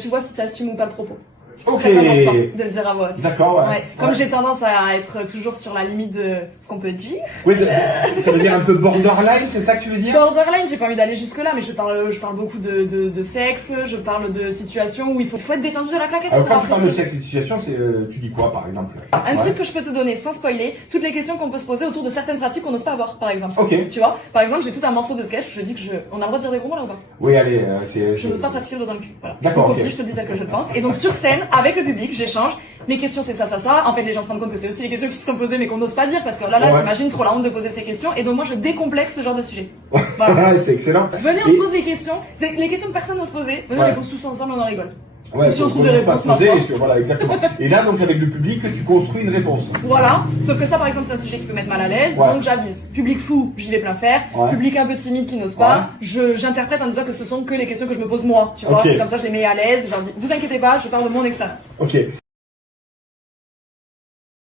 tu vois si tu assumes ou pas le propos. Ok. Très important de le dire à voix haute. D'accord, ouais. Ouais. Comme j'ai tendance à être toujours sur la limite de ce qu'on peut dire. Oui, ça veut dire un peu borderline, c'est ça que tu veux dire? Borderline, j'ai pas envie d'aller jusque là, mais je parle beaucoup de sexe, je parle de situations où il faut être détendu de la claquette. Alors, quand tu parles de sexe et de situation, tu dis quoi par exemple? Un truc que je peux te donner sans spoiler, toutes les questions qu'on peut se poser autour de certaines pratiques qu'on n'ose pas avoir, par exemple. Ok. Tu vois, par exemple, j'ai tout un morceau de sketch, je dis que on a le droit de dire des gros mots là ou pas? Oui, allez, Je n'ose pas pratiquer le doigt dans le cul. Voilà. D'accord, Donc, ok. je te dis tel que je le pense. Et donc sur scène, avec le public, j'échange. Les questions, c'est ça, ça, ça. En fait, les gens se rendent compte que c'est aussi les questions qui se sont posées, mais qu'on n'ose pas dire parce que là, Ouais. t'imagines trop la honte de poser ces questions. Et donc moi, je décomplexe ce genre de sujet. Voilà. C'est excellent. Venez, on se pose des questions. Les questions que personne n'ose poser. Venez, on les pose tous ensemble, on en rigole. Ouais, Si on trouve faut des pas réponses, se poser, parfois. voilà, exactement. Et là, donc, avec le public, tu construis une réponse. Voilà. Sauf que ça, par exemple, c'est un sujet qui peut mettre mal à l'aise. Ouais. Donc j'avise. Public fou, j'y vais plein faire. Ouais. Public un peu timide qui n'ose pas. J'interprète en disant que ce sont que les questions que je me pose moi. Tu vois. Ok. Comme ça, je les mets à l'aise. Je leur dis, vous inquiétez pas, je parle de mon expérience. Ok.